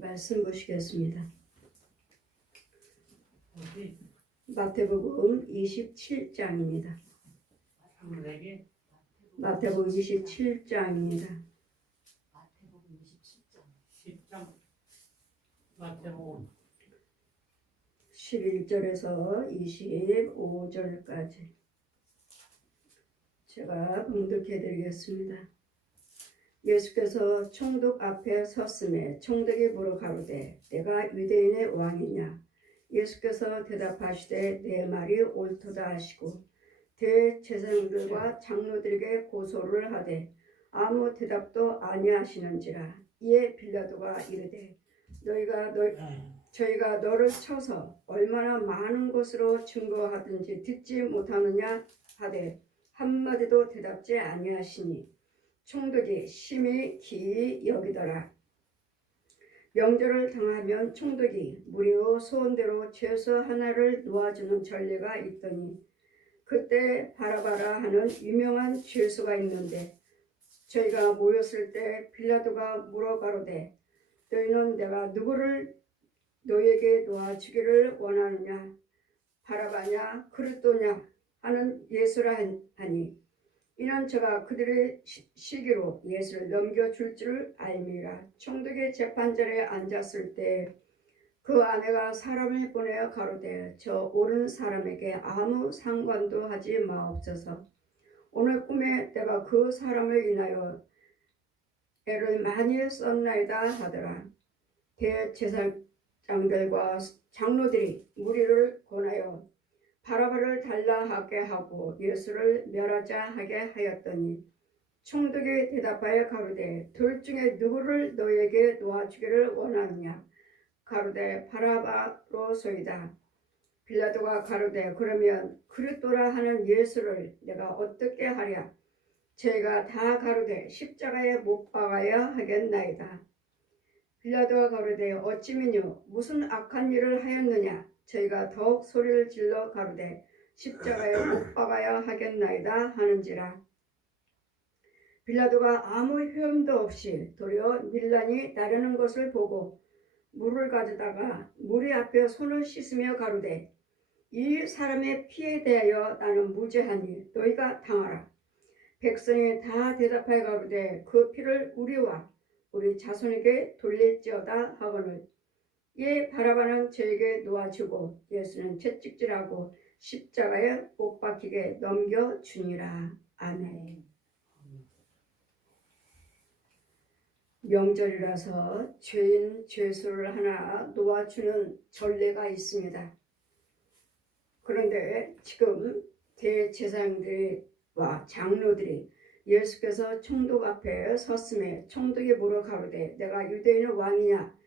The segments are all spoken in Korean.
말씀 보시겠습니다. 마태복음 27장입니다. 마태복음 27장입니다. 마태복음 27장. 10장. 마태복음 11절에서 25절까지 제가 봉독해 드리겠습니다. 예수께서 총독 앞에 섰음에 총독이 물어 가로되 내가 유대인의 왕이냐? 예수께서 대답하시되 내 말이 옳도다 하시고 대제사장들과 장로들에게 고소를 하되 아무 대답도 아니하시는지라. 이에 빌라도가 이르되 저희가 너를 쳐서 얼마나 많은 것으로 증거하든지 듣지 못하느냐 하되 한마디도 대답지 아니하시니 총독이 심히 기이 여기더라. 명절을 당하면 총독이 무료 소원대로 죄수 하나를 놓아주는 전례가 있더니 그때 바라바라 하는 유명한 죄수가 있는데 저희가 모였을 때 빌라도가 물어 가로되 너희는 내가 누구를 너에게 놓아주기를 원하느냐? 바라바냐 그리스도냐 하는 예수라 하니 이는 저가 그들의 시기로 예수를 넘겨줄 줄 알미라. 총독의 재판자리에 앉았을 때 그 아내가 사람을 보내어 가로되 저 옳은 사람에게 아무 상관도 하지 마옵소서. 오늘 꿈에 내가 그 사람을 인하여 애를 많이 썼나이다 하더라. 대제사장들과 장로들이 무리를 권하여 바라바를 달라하게 하고 예수를 멸하자 하게 하였더니 총독이 대답하여 가로되 둘 중에 누구를 너에게 놓아주기를 원하느냐? 가로되 바라바로소이다. 빌라도가 가로되 그러면 그리스도라 하는 예수를 내가 어떻게 하랴? 저희가 다 가로되 십자가에 못 박아야 하겠나이다. 빌라도가 가로되 어찌미뇨 무슨 악한 일을 하였느냐? 저희가 더욱 소리를 질러 가로되 십자가에 못 박아야 하겠나이다 하는지라. 빌라도가 아무 효험도 없이 도리어 밀란이 나르는 것을 보고 물을 가져다가 무리 앞에 손을 씻으며 가로되 이 사람의 피에 대하여 나는 무죄하니 너희가 당하라. 백성이 다 대답하여 가로되 그 피를 우리와 우리 자손에게 돌릴지어다 하거늘. 이에 바라바는 저에게 놓아주고 예수는 채찍질하고 십자가에 못 박히게 넘겨주니라. 아멘. 명절이라서 죄인 죄수를 하나 놓아주는 전례가 있습니다. 그런데 지금 대제사장들과 장로들이 예수께서 총독 앞에 섰음에 총독이 물어 가로되 내가 유대인의 왕이냐?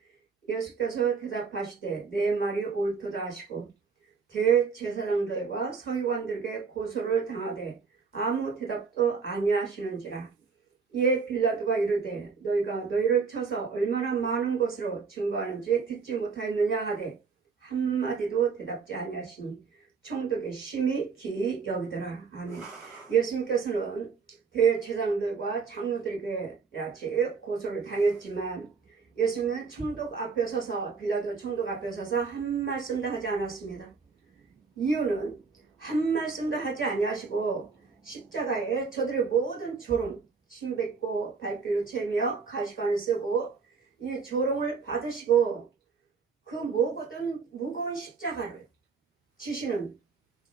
예수께서 대답하시되 내 말이 옳도다 하시고 대제사장들과 서기관들에게 고소를 당하되 아무 대답도 아니하시는지라. 이에 빌라도가 이르되 너희가 너희를 쳐서 얼마나 많은 것으로 증거하는지 듣지 못하였느냐 하되 한마디도 대답지 아니하시니 총독이 심히 기이 여기더라. 아멘. 예수님께서는 대제사장들과 장로들에게 같이 고소를 당했지만 예수님은 총독 앞에 서서 빌라도 총독 앞에 서서 한 말씀도 하지 않았습니다. 이유는 한 말씀도 하지 아니하시고 십자가에 저들의 모든 조롱 침 뱉고 발길로 채며 가시관을 쓰고 이 조롱을 받으시고 그 모든 무거운 십자가를 지시는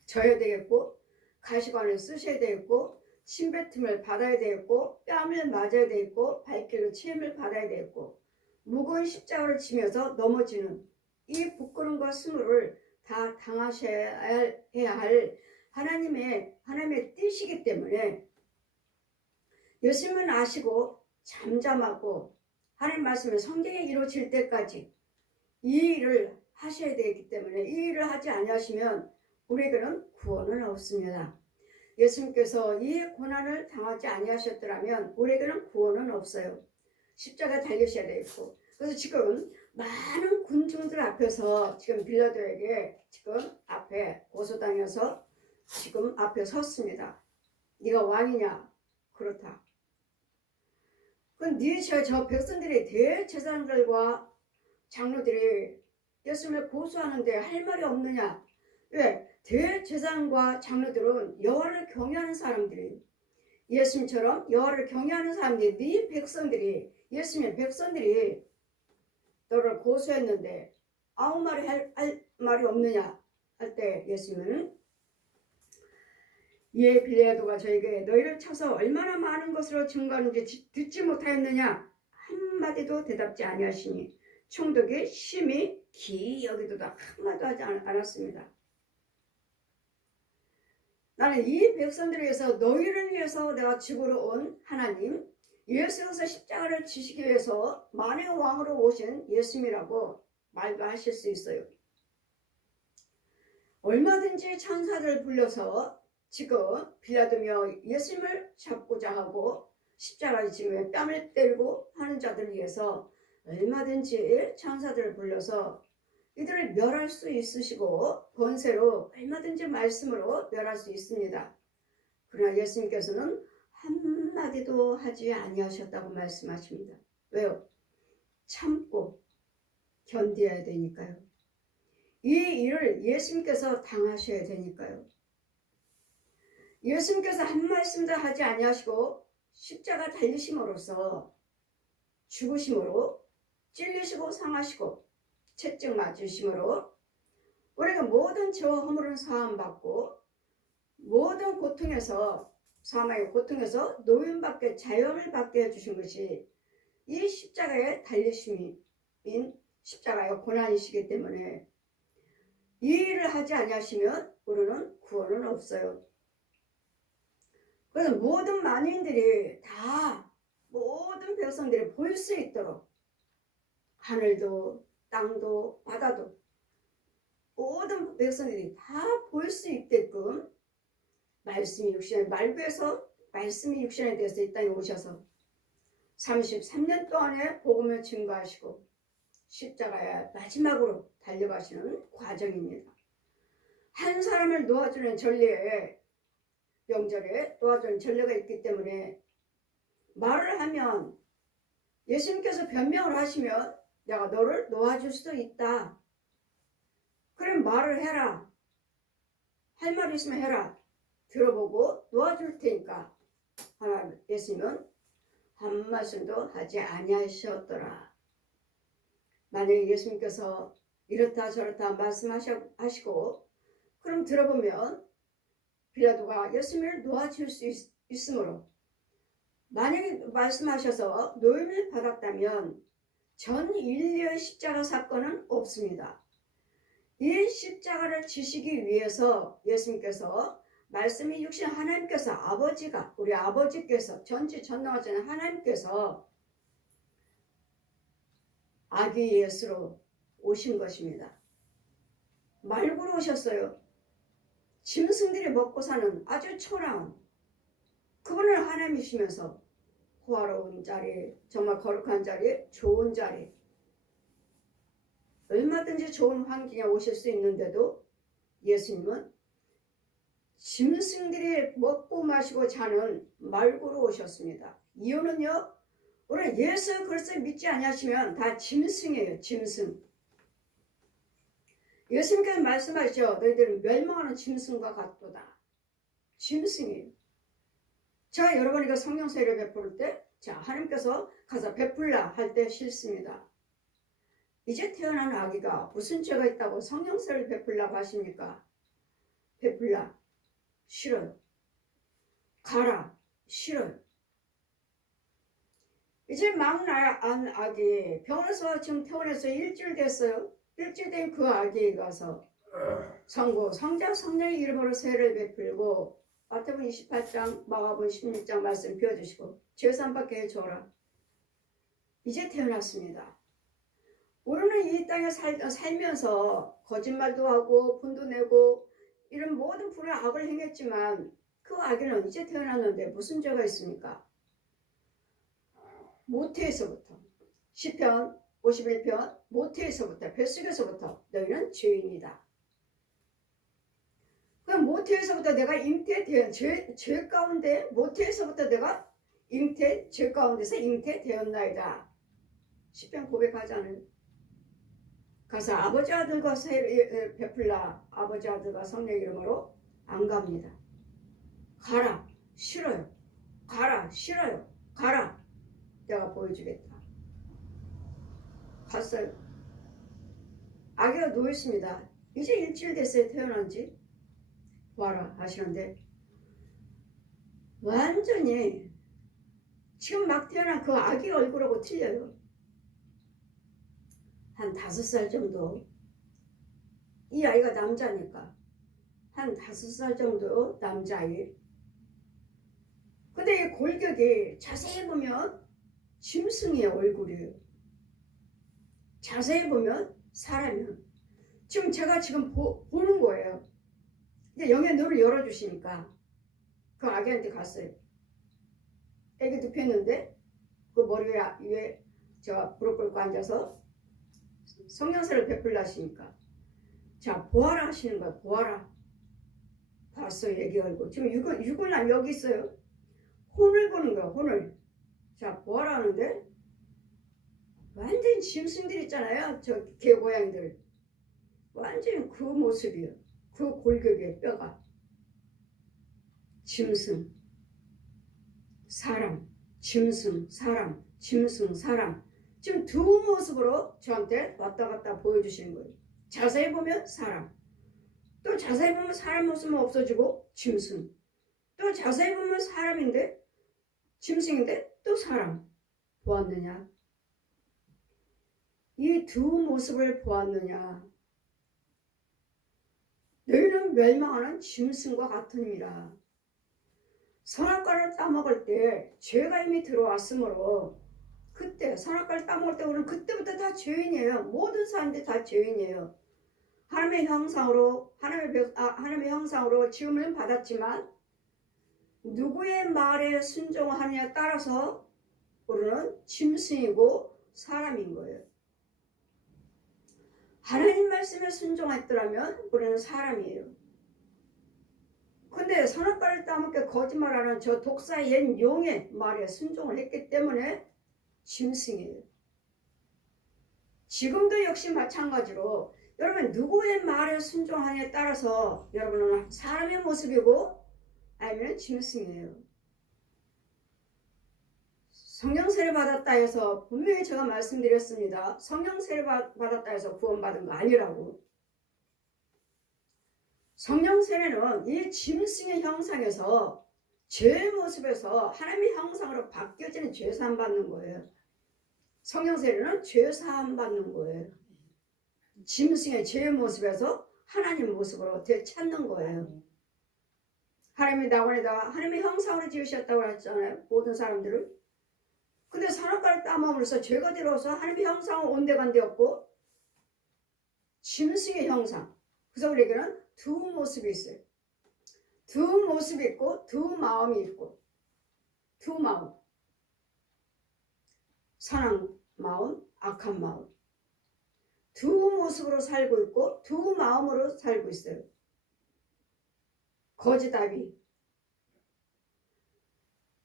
져야 되겠고 가시관을 쓰셔야 되겠고 침뱉음을 받아야 되겠고 뺨을 맞아야 되겠고 발길로 침을 받아야 되겠고 무거운 십자가를 지면서 넘어지는 이 부끄러움과 스물을 다 당하셔야 할 하나님의 뜻이기 때문에 예수님은 아시고 잠잠하고 하나님 말씀을 성경에 이루어질 때까지 이 일을 하셔야 되기 때문에 이 일을 하지 아니하시면 우리에게는 구원은 없습니다. 예수님께서 이 고난을 당하지 아니하셨더라면 우리에게는 구원은 없어요. 십자가 달리셔야 되겠고. 그래서 지금 많은 군중들 앞에서 지금 빌라도에게 지금 앞에 고소당해서 지금 앞에 섰습니다. 네가 왕이냐? 그렇다. 그럼 저 백성들이 대제사장들과 장로들이 예수님을 고소하는데 할 말이 없느냐? 왜? 대제사장과 장로들은 여호와를 경외하는 사람들이, 예수님처럼 여호와를 경외하는 사람들이, 네 백성들이, 예수님의 백성들이 너를 고소했는데 아무 말이 할 말이 없느냐 할 때 예수님은 이에 빌라도가 저에게 너희를 쳐서 얼마나 많은 것으로 증거하는지 듣지 못하였느냐 한마디도 대답지 아니하시니 총독이 심히 기이 여기도다 한마디도 하지 않았습니다. 나는 이 백성들을 위해서 너희를 위해서 내가 지구로 온 하나님, 예수께서 십자가를 지시기 위해서 만의 왕으로 오신 예수님이라고 말도 하실 수 있어요. 얼마든지 천사들을 불러서 지금 빌라도며 예수님을 잡고자 하고 십자가에 지금 뺨을 때리고 하는 자들을 위해서 얼마든지 천사들을 불러서 이들을 멸할 수 있으시고 권세로 얼마든지 말씀으로 멸할 수 있습니다. 그러나 예수님께서는 한마디도 하지 아니하셨다고 말씀하십니다. 왜요? 참고 견뎌야 되니까요. 이 일을 예수님께서 당하셔야 되니까요. 예수님께서 한 말씀도 하지 아니하시고 십자가 달리심으로써 죽으심으로 찔리시고 상하시고 채찍 맞으심으로 우리가 모든 죄와 허물은 사함받고 모든 고통에서 사망의 고통에서 노임받게 자유를 받게 해주신 것이 이 십자가의 달리심인 십자가의 고난이시기 때문에 이 일을 하지 아니하시면 우리는 구원은 없어요. 그래서 모든 만인들이 다 모든 백성들이 볼 수 있도록 하늘도 땅도 바다도 모든 백성들이 다 볼 수 있게끔 말씀이 육신에 말구에서 말씀이 육신에 대해서 이 땅에 오셔서 33년 동안의 복음을 증거하시고 십자가에 마지막으로 달려가시는 과정입니다. 한 사람을 놓아주는 전례에 명절에 놓아주는 전례가 있기 때문에 말을 하면 예수님께서 변명을 하시면 내가 너를 놓아줄 수도 있다. 그럼 말을 해라. 할 말 있으면 해라. 들어보고 놓아줄 테니까. 하나님 예수님은 한 말씀도 하지 아니하셨더라. 만약에 예수님께서 이렇다 저렇다 말씀하시고 그럼 들어보면 빌라도가 예수님을 놓아줄 수 있으므로 만약에 말씀하셔서 노임을 받았다면 전 인류의 십자가 사건은 없습니다. 이 십자가를 지시기 위해서 예수님께서 말씀이 육신 하나님께서 아버지가 우리 아버지께서 전지전능하신 하나님께서 아기 예수로 오신 것입니다. 말구로 오셨어요. 짐승들이 먹고 사는 아주 초라한 그분은 하나님이시면서 호화로운 자리, 정말 거룩한 자리, 좋은 자리 얼마든지 좋은 환경에 오실 수 있는데도 예수님은 짐승들이 먹고 마시고 자는 말구로 오셨습니다. 이유는요, 우리 예수 그리스도 믿지 아니하시면 다 짐승이에요. 짐승. 예수님께서 말씀하시죠. 너희들은 멸망하는 짐승과 같도다. 짐승이에요. 제가 여러분에게 성령 세례를 베풀 때, 자 하나님께서 가서 베풀라 할 때 싫습니다. 이제 태어난 아기가 무슨 죄가 있다고 성령 세례를 베풀라고 하십니까? 베풀라 싫어요. 가라 싫어요. 이제 막 난 아기 병원에서 지금 퇴원해서 일주일 됐어요. 일주일 된 그 아기에 가서 성부 성자 성령의 이름으로 세례를 베풀고 마태복음 28장 마가복음 16장 말씀 비워주시고 죄산받게 해줘라. 이제 태어났습니다. 우리는 이 땅에 살면서 거짓말도 하고 분도 내고 이런 모든 불의 악을 행했지만 그 아기는 이제 태어났는데 무슨 죄가 있습니까? 모태에서부터 시편 51편 모태에서부터 뱃속에서부터 너희는 죄인이다. 그럼 모태에서부터 내가 잉태되었 죄 가운데 모태에서부터 내가 죄 가운데서 잉태되었나이다. 시편 고백하지 않아요? 가서 아버지 아들과 베풀라. 아버지 아들과 성령 이름으로 안 갑니다. 가라. 싫어요. 가라. 싫어요. 가라. 내가 보여주겠다. 갔어요. 아기가 누워있습니다. 이제 일주일 됐어요. 태어난 지. 와라 하시는데 완전히 지금 막 태어난 그 아기 얼굴하고 틀려요. 한 5살 정도. 이 아이가 남자니까 한 5살 정도 남자아이. 근데 이 골격이 자세히 보면 짐승이에요. 얼굴이. 자세히 보면 사람이에요. 지금 제가 지금 보는 거예요. 근데 영의 눈을 열어주시니까 그 아기한테 갔어요. 애기 눕혔는데 그 머리 위에 제가 무릎 꿇고 앉아서 성령세를 베풀라 하시니까 자 보아라 하시는 거야. 보아라. 봤어요. 애기 얼굴. 지금 육은 여기 있어요. 혼을 보는 거야. 혼을. 자 보아라 하는데 완전히 짐승들 있잖아요. 저 개 고양이들. 완전히 그 모습이에요. 그 골격의 뼈가. 짐승, 사람, 짐승, 사람, 짐승, 사람. 지금 두 모습으로 저한테 왔다 갔다 보여주시는 거예요. 자세히 보면 사람. 또 자세히 보면 사람 모습은 없어지고 짐승. 또 자세히 보면 사람인데 짐승인데 또 사람. 보았느냐? 이 두 모습을 보았느냐? 너희는 멸망하는 짐승과 같으니라. 선악과를 따먹을 때 죄가 이미 들어왔으므로 그때 선악과를 따먹을 때 우리는 그때부터 다 죄인이에요. 모든 사람들이 다 죄인이에요. 하나님의 형상으로 하나님의 형상으로 지음을 받았지만 누구의 말에 순종하느냐에 따라서 우리는 짐승이고 사람인 거예요. 하나님 말씀에 순종했더라면 우리는 사람이에요. 근데 선악과를 따먹게 거짓말하는 저 독사 옛 용의 말에 순종을 했기 때문에 짐승이에요. 지금도 역시 마찬가지로 여러분 누구의 말에 순종하느냐에 따라서 여러분은 사람의 모습이고 아니면 짐승이에요. 성령세를 받았다 해서 분명히 제가 말씀드렸습니다. 성령세를 받았다 해서 구원받은 거 아니라고. 성령세례는 이 짐승의 형상에서 죄의 모습에서 하나님의 형상으로 바뀌어지는 죄사함 받는 거예요. 성령세례는 죄사함 받는 거예요. 짐승의 죄의 모습에서 하나님 모습으로 되찾는 거예요. 하나님이 낙원에다가 하나님의 형상으로 지으셨다고 했잖아요. 모든 사람들을. 근데 선악과를 따먹으면서 죄가 들어와서 하나님의 형상은 온데간데 없고 짐승의 형상. 그래서 우리에게는 두 모습이 있어요. 두 모습이 있고 두 마음이 있고 두 마음. 선한 마음, 악한 마음. 두 모습으로 살고 있고 두 마음으로 살고 있어요. 거짓아비.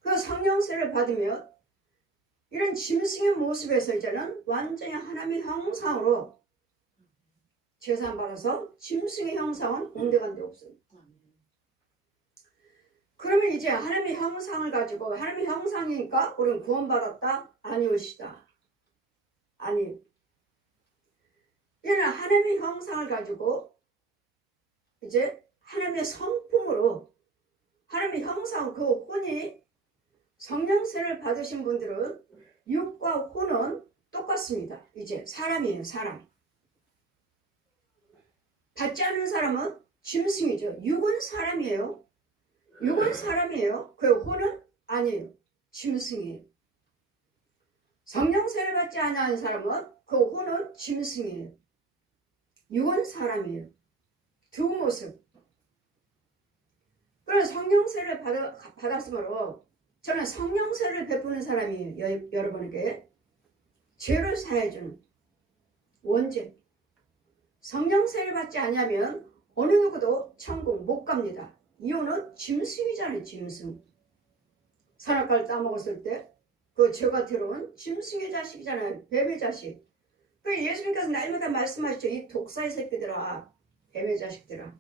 그 성령세를 받으면 이런 짐승의 모습에서 이제는 완전히 하나님의 형상으로 제사함 받아서 짐승의 형상은 온데간데 없어요. 그러면 이제 하나님의 형상을 가지고 하나님의 형상이니까 우리는 구원받았다? 아니오시다. 아니. 이제는 하나님의 형상을 가지고 이제 하나님의 성품으로 하나님의 형상 그 혼이 성령세를 받으신 분들은 육과 혼은 똑같습니다. 이제 사람이에요. 사람. 받지 않는 사람은 짐승이죠. 육은 사람이에요. 육은 사람이에요. 그 혼은 아니에요. 짐승이에요. 성령세를 받지 않는 사람은 그 혼은 짐승이에요. 육은 사람이에요. 두 모습. 그래서 성령세를 받았으므로 저는 성령세를 베푸는 사람이에요. 여러분에게 죄를 사해주는 원죄. 성령세를 받지 않으면 어느 누구도 천국 못 갑니다. 이유는 짐승이잖아요. 짐승. 선악과를 따먹었을 때 그 죄가 들어온 짐승의 자식이잖아요. 뱀의 자식. 그 예수님께서 날마다 말씀하시죠. 이 독사의 새끼들아, 뱀의 자식들아.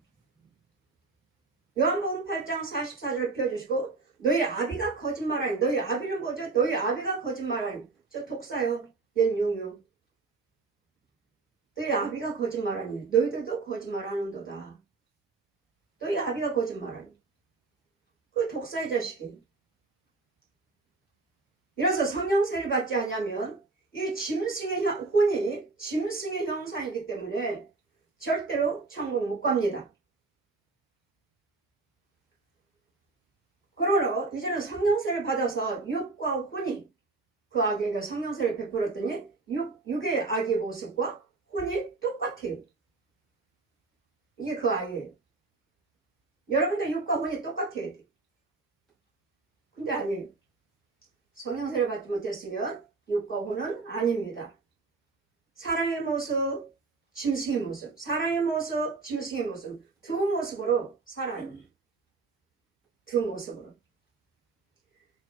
요한복음 8장 44절 펴주시고 너희 아비가 거짓말하니. 너희 아비는 뭐죠? 너희 아비가 거짓말하니. 저 독사요. 얜 용요. 너희 아비가 거짓말하니. 너희들도 거짓말하는도다. 너희 아비가 거짓말하니. 그 독사의 자식이. 이래서 성령 세례를 받지 않으면 이 짐승의 혼이 짐승의 형상이기 때문에 절대로 천국 못 갑니다. 그러나 이제는 성령세를 받아서 육과 혼이 그 아기에게 성령세를 베풀었더니 육의 아기의 모습과 혼이 똑같아요. 이게 그 아이예요. 여러분도 육과 혼이 똑같아야 돼. 근데 아니에요. 성령세를 받지 못했으면 육과 혼은 아닙니다. 사랑의 모습, 짐승의 모습, 사랑의 모습, 짐승의 모습, 두 모습으로 살아요. 두 모습으로.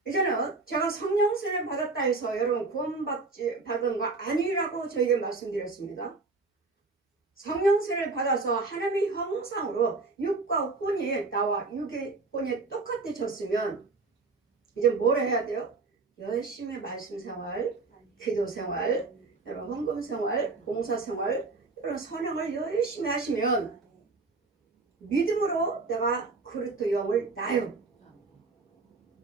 이제는 제가 성령세를 받았다 해서 여러분 구원받은 거 아니라고 저에게 말씀드렸습니다. 성령세를 받아서 하나님의 형상으로 육과 혼이 나와 육의 혼이 똑같아졌으면 이제 뭘 해야 돼요? 열심히 말씀 생활, 기도 생활, 여러분 헌금 생활, 봉사 생활, 이런 선행을 열심히 하시면 믿음으로 내가 그리스도 영을 낳아요.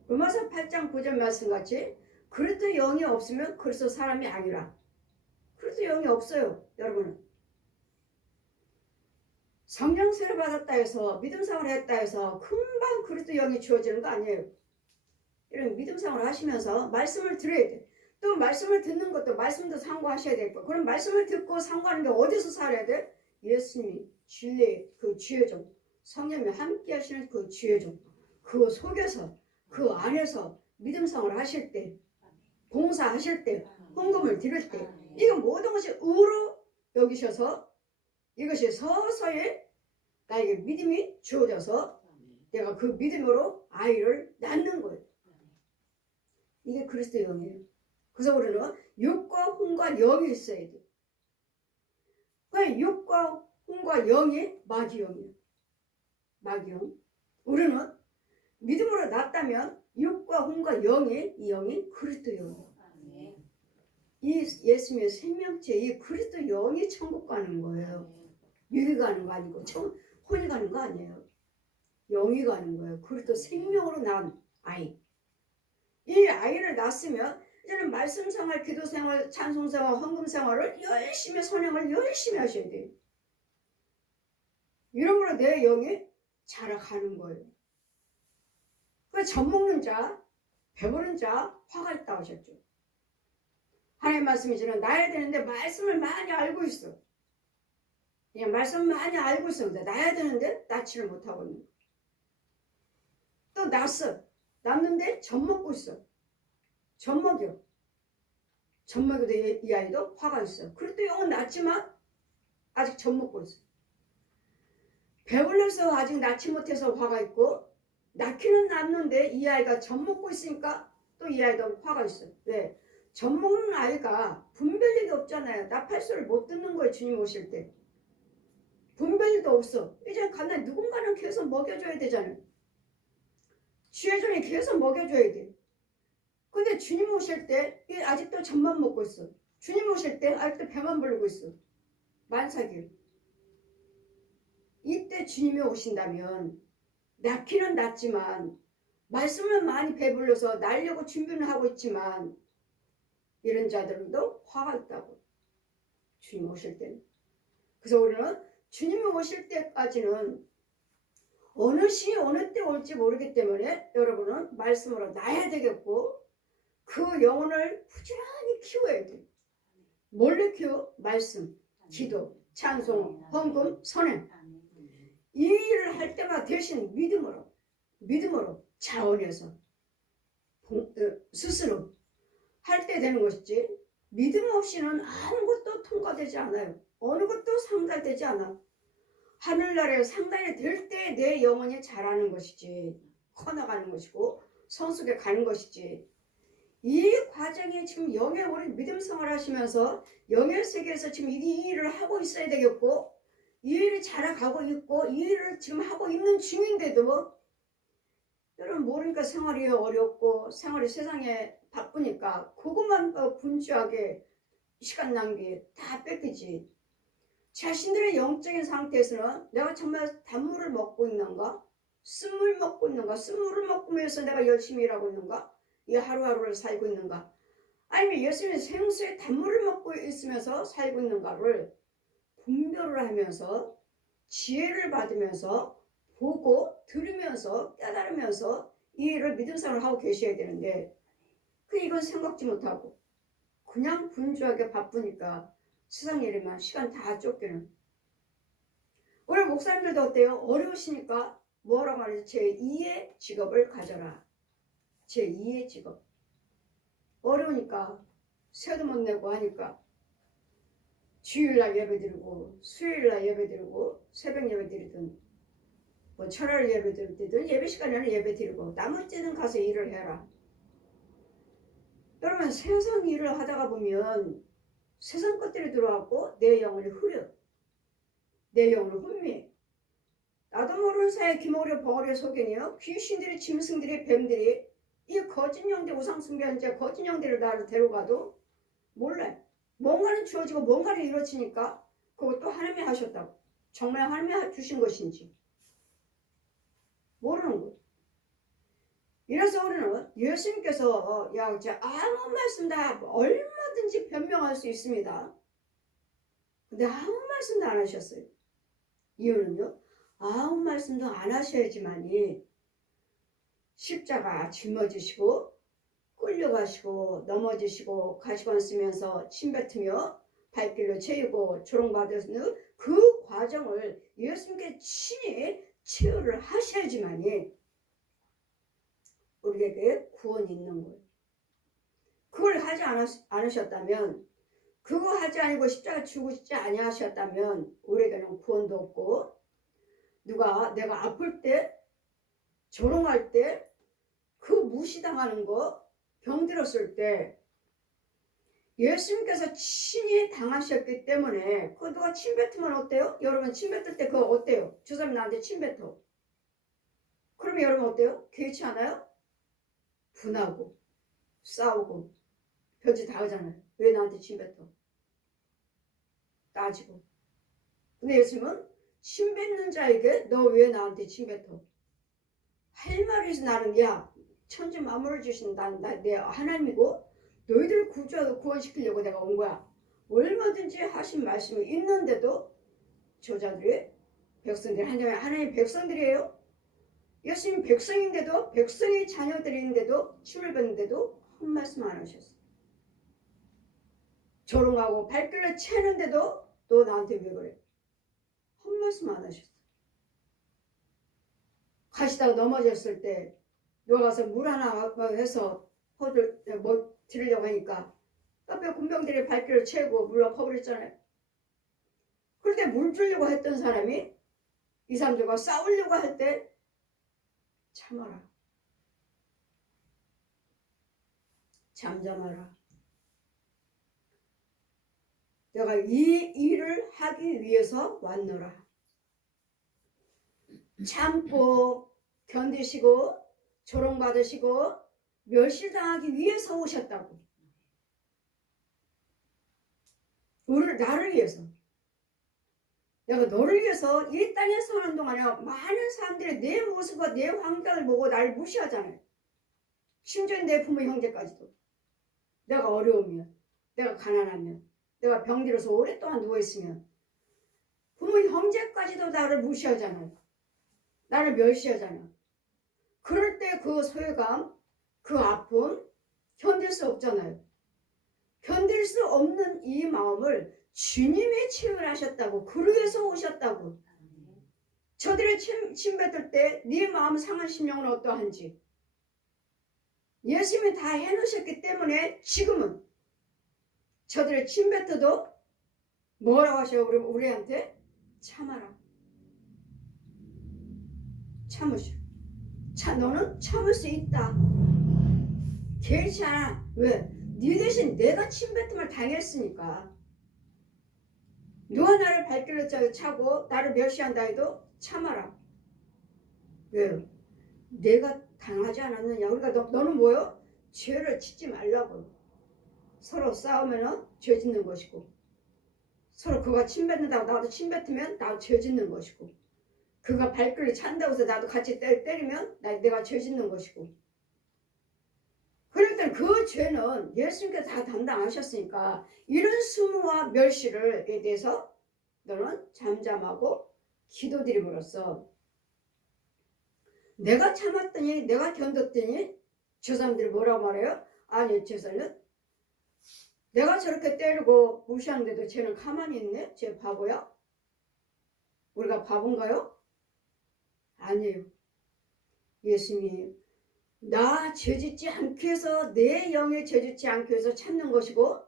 로마서 8장 9절 말씀같이 그리스도 영이 없으면 그리스도 사람이 아니라. 그리스도 영이 없어요. 여러분은. 성령세를 받았다 해서 믿음 생활을 했다 해서 금방 그리스도 영이 주어지는 거 아니에요. 이런 믿음 생활을 하시면서 말씀을 들어야 돼. 또 말씀을 듣는 것도 말씀도 상고하셔야 되고. 그럼 말씀을 듣고 상고하는 게 어디서 살아야 돼? 예수님이 진리의 그 지혜종, 성령이 함께 하시는 그 지혜종, 그 속에서 그 안에서 믿음 생활을 하실 때, 봉사하실 때, 헌금을 드릴 때, 이거 모든 것이 의로 여기셔서 이것이 서서히 나에게 믿음이 주어져서 내가 그 믿음으로 아이를 낳는 거예요. 이게 그리스도 영이에요. 그래서 우리는 육과 혼과 영이 있어야 돼요. 그러니까 육과 혼과 영이 마귀영이에요. 마귀영. 우리는 믿음으로 낳았다면 육과 혼과 영이 이 영이 그리스도 영이에요. 이 예수님의 생명체 이 그리스도 영이 천국 가는 거예요. 육이 가는 거 아니고 혼이 가는 거 아니에요. 영이 가는 거예요. 그리스도 생명으로 낳은 아이. 이 아이를 낳았으면 이제는 말씀 생활, 기도 생활, 찬송 생활, 헌금 생활을 열심히 선행을 열심히 하셔야 돼요. 이러므로 내 영이 자라가는 거예요. 그 젖먹는 자, 배부른 자, 화가 있다고 하셨죠. 하나님 말씀이 저는 나야 되는데 말씀을 많이 알고 있어. 그냥 말씀 많이 알고 있었는데 나야 되는데 낳지를 못하고 있는 거야. 또 낳았어. 낳는데 젖먹고 있어. 젖먹여. 젖먹여도 이 아이도 화가 있어. 그래도 영은 낳지만 아직 젖먹고 있어. 배불러서 아직 낳지 못해서 화가 있고 낳기는 낳는데 이 아이가 젖먹고 있으니까 또 이 아이도 화가 있어. 왜? 젖먹는 아이가 분별력이 없잖아요. 나팔소리를 못 듣는 거예요. 주님 오실 때. 분별력도 없어. 이제 간단히 누군가는 계속 먹여줘야 되잖아요. 취해종이 계속 먹여줘야 돼. 근데 주님 오실 때 아직도 젖만 먹고 있어. 주님 오실 때 아직도 배만 부르고 있어. 만삭이에요. 이때 주님이 오신다면 낳기는 낳지만 말씀을 많이 배불러서 낳으려고 준비는 하고 있지만 이런 자들도 화가 있다고. 주님 오실 때는. 그래서 우리는 주님이 오실 때까지는 어느 시 어느 때 올지 모르기 때문에 여러분은 말씀으로 낳아야 되겠고 그 영혼을 부지런히 키워야 돼요. 뭘로 키워? 말씀, 기도, 찬송, 헌금, 선행. 이 일을 할 때마다 대신 믿음으로 자원해서 스스로 할 때 되는 것이지 믿음 없이는 아무것도 통과되지 않아요. 어느 것도 상달되지 않아. 하늘나라에 상달이 될 때 내 영혼이 자라는 것이지 커나가는 것이고 성숙에 가는 것이지 이 과정이 지금 영의 우리 믿음 생활 하시면서 영의 세계에서 지금 이 일을 하고 있어야 되겠고 이 일을 잘해가고 있고 이 일을 지금 하고 있는 중인데도 여러분 모르니까 생활이 어렵고 생활이 세상에 바쁘니까 그것만 분주하게 시간 낭비 다 뺏기지. 자신들의 영적인 상태에서는 내가 정말 단물을 먹고 있는가? 쓴물 먹고 있는가? 쓴물을 먹으면서 내가 열심히 일하고 있는가? 이 하루하루를 살고 있는가? 아니면 예수님의 생수의 단물을 먹고 있으면서 살고 있는가를 분별을 하면서 지혜를 받으면서 보고 들으면서 깨달으면서 이 일을 믿음상으로 하고 계셔야 되는데 이건 생각지 못하고 그냥 분주하게 바쁘니까 세상 일에만 시간 다 쫓기는. 오늘 목사님들도 어때요? 어려우시니까 뭐라고 하는지 제2의 직업을 가져라. 제2의 직업. 어려우니까 세도 못 내고 하니까 주일날 예배드리고 수요일날 예배드리고 새벽 예배드리든 뭐 철월 예배드리든 예배 시간에는 예배드리고 나머지는 가서 일을 해라. 여러분 세상 일을 하다가 보면 세상 것들이 들어왔고 내 영혼이 흐려. 내 영혼을 혼미. 나도 모르는 사이에 기모려 벙어리에 속이네요. 귀신들이 짐승들이 뱀들이 이 거짓 영들 우상숭배한 자 거짓 영들을 나를 데려가도 몰래 뭔가는 주어지고 뭔가는 이루어지니까 그것도 하나님이 하셨다고. 정말 하나님이 주신 것인지 모르는 거예요. 이래서 우리는 예수님께서 아무 말씀 다 얼마든지 변명할 수 있습니다. 근데 아무 말씀도 안 하셨어요. 이유는요. 아무 말씀도 안 하셔야지만이 십자가 짊어지시고 끌려가시고 넘어지시고 가시관 쓰면서 침뱉으며 발길로 채우고 조롱받으시는 그 과정을 예수님께 친히 체험을 하셔야지만이 우리에게 구원이 있는 거예요. 그걸 하지 않으셨다면 그거 하지 아니고 십자가 죽으시지 아니하셨다면 우리에게는 구원도 없고 누가 내가 아플 때 조롱할 때 그 무시당하는 거 병들었을 때 예수님께서 친히 당하셨기 때문에 그거 누가 침뱉으면 어때요? 여러분 침뱉을 때 그거 어때요? 저 사람이 나한테 침뱉어. 그러면 여러분 어때요? 귀치 않아요? 분하고 싸우고 별짓 다 하잖아요. 왜 나한테 침뱉어? 따지고. 근데 예수님은 침뱉는 자에게 너 왜 나한테 침뱉어? 할 말이 있어. 나는 천지 만물을 주신 내 하나님이고 너희들을 구원시키려고 내가 온 거야. 얼마든지 하신 말씀이 있는데도 저자들이 백성들이 하나님 백성들이에요. 예수님 백성인데도 백성의 자녀들인데도 침을 뱉는데도 한 말씀 안 하셨어. 조롱하고 발길을 채는데도 너 나한테 왜 그래? 한 말씀 안 하셨어. 가시다가 넘어졌을 때 누가 가서 물 하나 해서 드리려고 하니까 옆에 군병들이 발길을 채고 물로 퍼버렸잖아요. 그런데 물 주려고 했던 사람이 이 사람들과 싸우려고 할 때 참아라. 잠잠하라. 내가 이 일을 하기 위해서 왔노라. 참고 견디시고 조롱받으시고 멸시당하기 위해서 오셨다고. 나를 위해서. 내가 너를 위해서 이 땅에 사는 동안에 많은 사람들이 내 모습과 내 환경을 보고 나를 무시하잖아요. 심지어 내 부모 형제까지도. 내가 어려우면, 내가 가난하면, 내가 병들어서 오랫동안 누워있으면 부모 형제까지도 나를 무시하잖아요. 나를 멸시하잖아. 그럴 때 그 소외감, 그 아픔 견딜 수 없잖아요. 견딜 수 없는 이 마음을 주님이 치유하셨다고. 그러해서 오셨다고. 저들의 침뱉을 때 네 마음 상한 심령은 어떠한지 예수님이 다 해놓으셨기 때문에 지금은 저들의 침뱉어도 뭐라고 하셔요? 우리한테? 참아라. 참으시오. 너는 참을 수 있다. 개의치 않아. 왜? 네 대신 내가 침뱉음을 당했으니까. 누가 나를 발길로 차고 나를 멸시한다 해도 참아라. 왜? 내가 당하지 않았느냐. 그러니까 너는 뭐요? 죄를 짓지 말라고. 서로 싸우면은 죄 짓는 것이고, 서로 그가 침뱉는다고 나도 침뱉으면 나도 죄 짓는 것이고, 그가 발길을 찬다고 해서 나도 같이 때리면 내가 죄 짓는 것이고. 그럴 땐 그 죄는 예수님께서 다 담당하셨으니까 이런 수모와 멸시를 대해서 너는 잠잠하고 기도드림으로써 내가 참았더니 내가 견뎠더니 저 사람들이 뭐라고 말해요? 아니 쟤는 내가 저렇게 때리고 무시하는데도 쟤는 가만히 있네? 쟤 바보야? 우리가 바본가요? 아니에요. 예수님이 나 죄짓지 않기 위해서 내 영에 죄짓지 않기 위해서 참는 것이고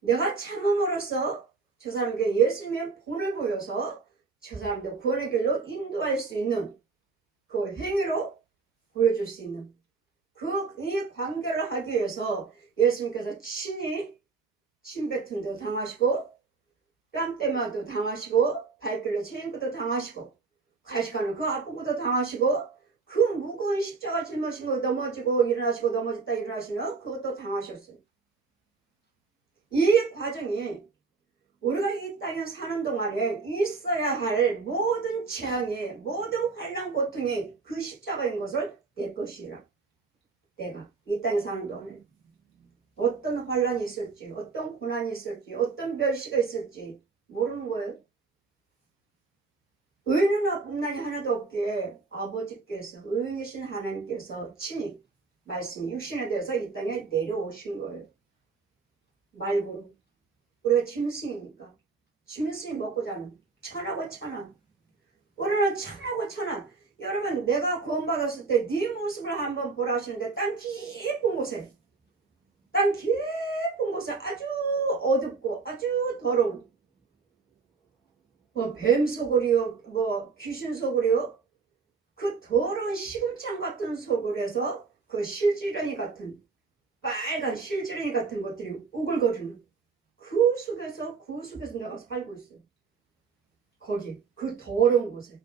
내가 참음으로써 저 사람에게 예수님의 본을 보여서 저 사람들 구원의 길로 인도할 수 있는 그 행위로 보여줄 수 있는 이 관계를 하기 위해서 예수님께서 친히 침뱉음도 당하시고 뺨때마도 당하시고 발길로 채인 것도 당하시고 가시가는 그 아픈 것도 당하시고 그 무거운 십자가 짊어진 거 넘어지고 일어나시고 넘어졌다 일어나시면 그것도 당하셨어요. 이 과정이 우리가 이 땅에 사는 동안에 있어야 할 모든 재앙이 모든 환난 고통이 그 십자가인 것을 내 것이라. 내가 이 땅에 사는 동안에 어떤 환난이 있을지 어떤 고난이 있을지 어떤 멸시가 있을지 모르는 거예요. 의인이나 분난이 하나도 없기에 아버지께서 의인이신 하나님께서 친히 말씀 육신에 대해서 이 땅에 내려오신 거예요. 말고 우리가 짐승이니까 짐승이 먹고 자는 천하고 천하. 우리는 천하고 천하. 여러분 내가 구원받았을 때 네 모습을 한번 보라 하시는데 땅 깊은 곳에 아주 어둡고 아주 더러운 뭐 뱀 속을이요 뭐 귀신 속을이요 그 더러운 시금창 같은 속을에서 그 실지렁이 같은 빨간 실지렁이 같은 것들이 우글거리는 그 속에서 내가 살고 있어요. 거기 그 더러운 곳에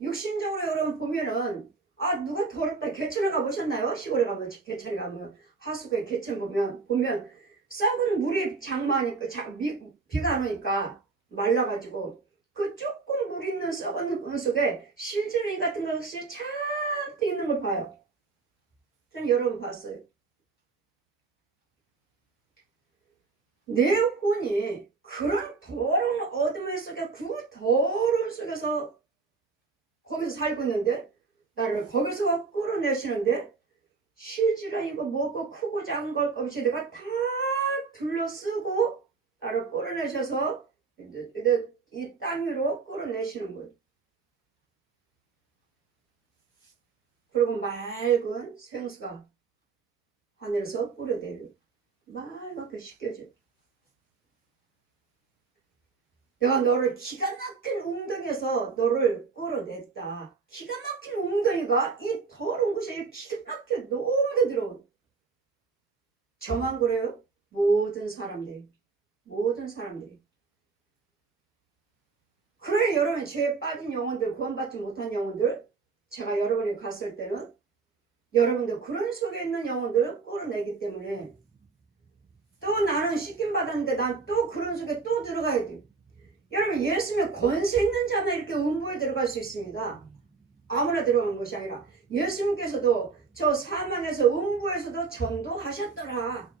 육신적으로 여러분 보면은 아 누가 더럽다 개천에 가보셨나요? 시골에 가면 개천에 가면 하수구에 개천 보면 썩은 물이 장마하니까 비가 안 오니까 말라가지고 그 조금 물 있는 썩은 물 속에 실지렁이 같은 것이 잔뜩 있는 걸 봐요. 저는 여러 번 봤어요. 내 혼이 그런 더러운 어둠 속에 그 더러운 속에서 거기서 살고 있는데 나를 거기서 끌어내시는데 실지렁이고 뭐고 크고 작은 걸 없이 내가 다 둘러쓰고 나를 끌어내셔서 이 땅 위로 끌어내시는 거예요. 그리고 맑은 생수가 하늘에서 뿌려내려요. 맑게 씻겨져요. 내가 너를 기가 막힌 웅덩이에서 너를 끌어냈다. 기가 막힌 웅덩이가 이 더러운 곳에 기가 막혀 너무도 더러운. 저만 그래요? 모든 사람들이. 그래 여러분 죄에 빠진 영혼들 구원받지 못한 영혼들 제가 여러분이 갔을 때는 여러분들 그런 속에 있는 영혼들을 끌어내기 때문에 또 나는 씻김 받았는데 난 또 그런 속에 또 들어가야 돼요. 여러분 예수님의 권세 있는 자만 이렇게 음부에 들어갈 수 있습니다. 아무나 들어가는 것이 아니라 예수님께서도 저 사망에서 음부에서도 전도하셨더라.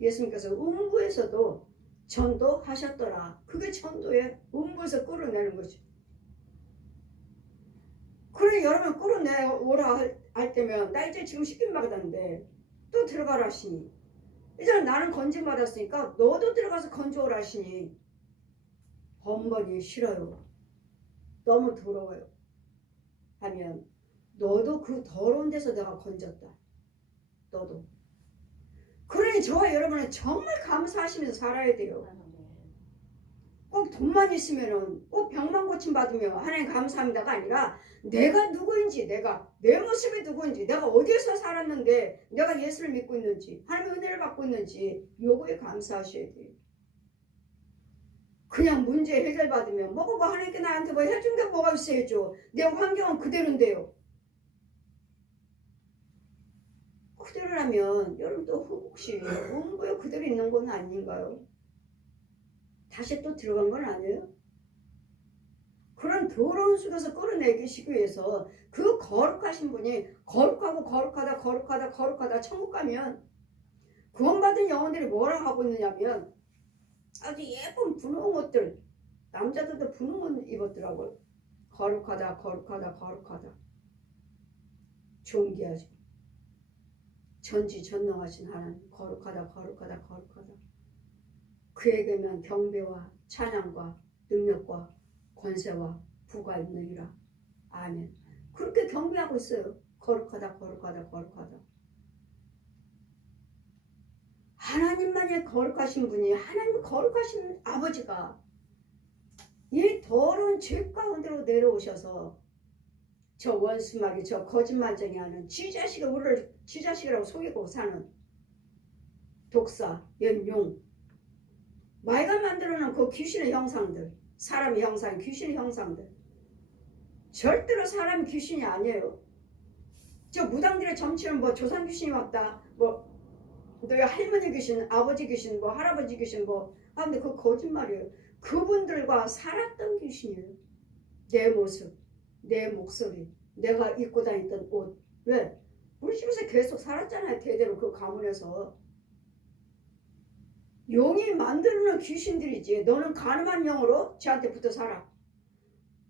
예수님께서 음부에서도 전도하셨더라. 그게 전도에 음부에서 끌어내는 거죠. 그래 여러분 끌어내오라 할 때면 나 이제 지금 씻김 받았는데 또 들어가라 하시니 이제 나는 건진 받았으니까 너도 들어가서 건져오라 하시니 번번이 싫어요. 너무 더러워요. 하면 너도 그 더러운 데서 내가 건졌다. 너도. 그러니 저와 여러분은 정말 감사하시면서 살아야 돼요. 꼭 돈만 있으면은 꼭 병만 고침 받으면 하나님 감사합니다가 아니라 내가 누구인지, 내가 내 모습이 누구인지, 내가 어디에서 살았는데 내가 예수를 믿고 있는지, 하나님의 은혜를 받고 있는지 요거에 감사하셔야 돼요. 그냥 문제 해결 받으면 뭐고 뭐 하나님께 나한테 뭐 해준 게 뭐가 있어야죠. 내 환경은 그대로인데요. 그대로라면 여러분 또 혹시 원고에 그대로 있는 건 아닌가요? 다시 또 들어간 건 아니에요? 그런 더러운 속에서 끌어내기시기 위해서 그 거룩하신 분이 거룩하고 거룩하다 천국 가면 구원받은 영혼들이 뭐라고 하고 있느냐면 아주 예쁜 분홍 옷들, 남자들도 분홍 옷 입었더라고요. 거룩하다 존귀하죠. 전지전능하신 하나님, 거룩하다 그에게만 경배와 찬양과 능력과 권세와 부가 있느니라. 아멘. 그렇게 경배하고 있어요. 거룩하다. 하나님만이 거룩하신 분이, 하나님 거룩하신 아버지가 이 더러운 죄 가운데로 내려오셔서 저 원수마귀, 저 거짓말쟁이 하는 지 자식을 우리를 지 자식이라고 속이고 사는 독사, 연용, 마귀가 만들어놓은 그 귀신의 형상들, 사람의 형상, 귀신의 형상들, 절대로 사람 귀신이 아니에요. 저 무당들의 점치는 뭐 조상 귀신이 왔다, 뭐 너희 할머니 귀신, 아버지 귀신, 뭐 할아버지 귀신, 뭐 근데 그 거짓말이에요. 그분들과 살았던 귀신이에요. 내 모습, 내 목소리, 내가 입고 다녔던 옷. 왜? 우리 집에서 계속 살았잖아요. 대대로 그 가문에서. 용이 만들어놓은 귀신들이지. 너는 가늠한 영으로 쟤한테 붙어 살아.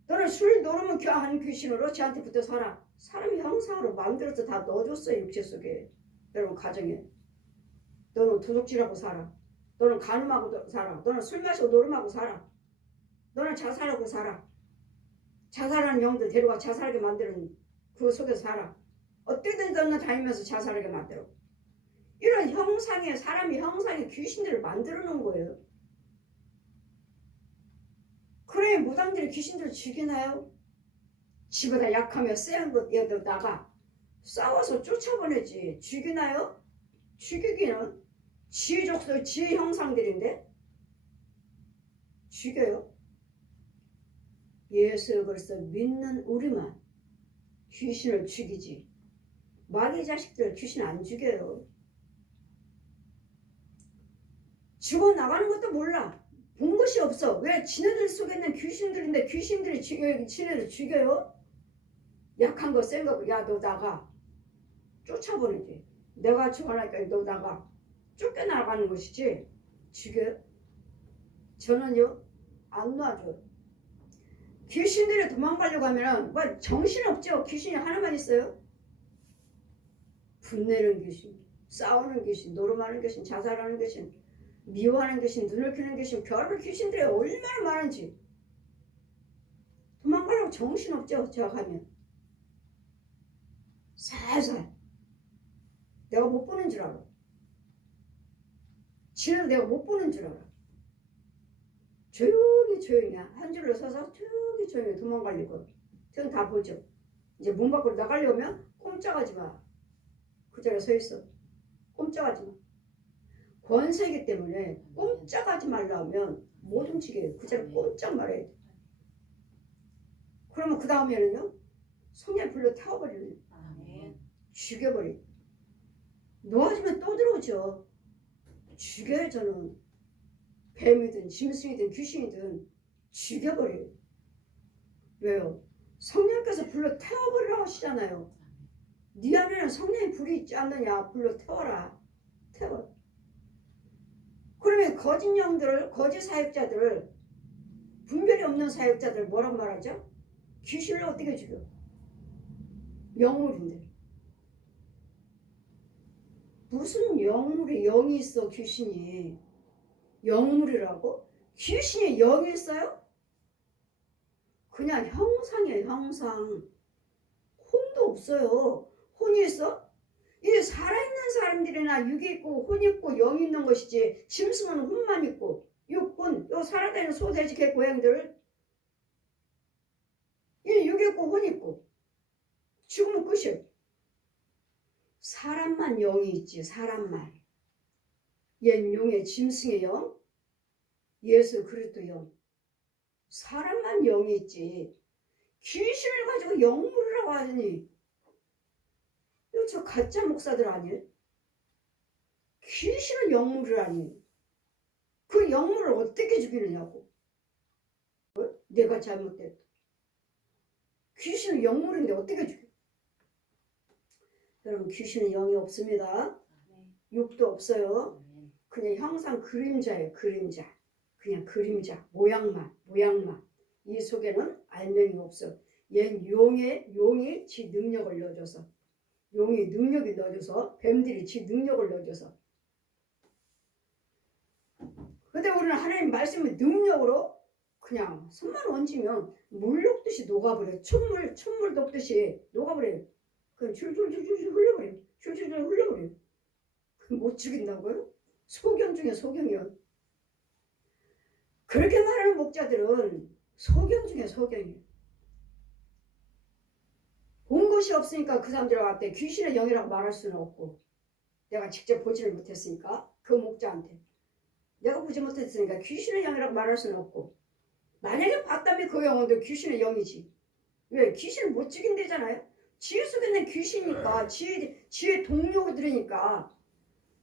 너는 술 노름을 하는 귀신으로 쟤한테 붙어 살아. 사람의 형상으로 만들어서 다 넣어줬어요. 육체 속에. 여러분 가정에. 너는 도둑질하고 살아. 너는 가늠하고 살아. 너는 술 마시고 노름하고 살아. 너는 자살하고 살아. 자살하는 영들 데려가 자살하게 만드는 그 속에서 살아. 어떻게든 너는 다니면서 자살하게 만들어. 이런 형상의 사람이 형상의 귀신들을 만들어 놓은 거예요. 그래 무당들이 귀신들을 죽이나요? 지보다 약하며 센 것에도 나가 싸워서 쫓아보내지. 죽이나요? 죽이기는 지의 족속, 지의 형상들인데 죽여요? 예수 그리스도 믿는 우리만 귀신을 죽이지. 마귀 자식들 귀신 안 죽여요. 죽어나가는 것도 몰라. 본 것이 없어. 왜? 지네들 속에 있는 귀신들인데 귀신들이 지네들 죽여요? 약한 거 센 거, 야 너 나가. 쫓아보내지. 내가 죽어나니까 너 나가. 쫓겨나가는 것이지 죽여요? 저는요 안 놔줘요. 귀신들이 도망가려고 하면 뭐 정신없죠. 귀신이 하나만 있어요. 분내는 귀신, 싸우는 귀신, 노름하는 귀신, 자살하는 귀신, 미워하는 귀신, 눈을 키는 귀신, 별별 귀신들이 얼마나 많은지. 도망가려고 정신없죠. 제가 가면 살살 내가 못 보는 줄 알아. 지는 내가 못 보는 줄 알아. 조용히 한 줄로 서서 조용히 도망가려고. 저는 다 보죠. 이제 문 밖으로 나가려면 꼼짝하지 마. 그 자리에 서 있어. 꼼짝하지 마. 권세이기 때문에 꼼짝하지 말라면 못 움직여요. 그 자리에 꼼짝 말아야 돼. 그러면 그 다음에는요 성령 불러 태워버리는 죽여버려. 놓아주면 또 들어오죠. 죽여요. 저는 뱀이든 짐승이든 귀신이든 죽여버려요. 왜요? 성령께서 불러 태워버리라고 하시잖아요. 네 안에는 성령의 불이 있지 않느냐. 불러 태워라. 태워. 그러면 거짓 영들을, 거짓 사역자들을, 분별이 없는 사역자들 뭐라고 말하죠? 귀신을 어떻게 죽여? 영물인데. 무슨 영물이 영이 있어. 귀신이 영물이라고? 귀신이 영이 있어요? 그냥 형상이에요. 형상. 혼도 없어요. 혼이 있어? 이 살아있는 사람들이나 육이 있고 혼이 있고 영이 있는 것이지 짐승은 혼만 있고 육혼, 요 살아다니는 소, 돼지, 개, 고양이들 이 육이 있고 혼이 있고 죽으면 끝이에요. 사람만 영이 있지. 사람만. 옛 용의 짐승의 영, 예수 그리스도 영. 사람만 영이 있지. 귀신을 가지고 영물이라고 하더니 이거 저 가짜 목사들 아니에요? 귀신을 영물이라니. 그 영물을 어떻게 죽이느냐고. 내가 잘못됐다. 귀신은 영물인데 어떻게 죽여? 여러분 귀신은 영이 없습니다. 육도 없어요. 그냥 형상 그림자예요. 그림자. 그냥 그림자. 모양만. 이 속에는 알맹이 없어. 옛 용이 지 능력을 넣어줘서, 용이 능력이 넣어줘서, 뱀들이 지 능력을 넣어줘서. 근데 우리는 하나님 말씀의 능력으로 그냥 손만 얹으면 물 녹듯이 녹아버려요. 촛물 녹듯이 녹아버려요. 그냥 줄줄줄줄 흘러버려요. 줄줄줄 흘러버려요. 못 죽인다고요? 소경 중에 소경이요. 그렇게 말하는 목자들은 소경 중에 소경이에요. 본 것이 없으니까 그 사람들한테 귀신의 영이라고 말할 수는 없고, 내가 직접 보지를 못했으니까 그 목자한테 내가 보지 못했으니까 귀신의 영이라고 말할 수는 없고, 만약에 봤다면 그 영혼도 귀신의 영이지. 왜? 귀신을 못 죽인대잖아요. 지 속에 있는 귀신이니까, 지의 동료들이니까,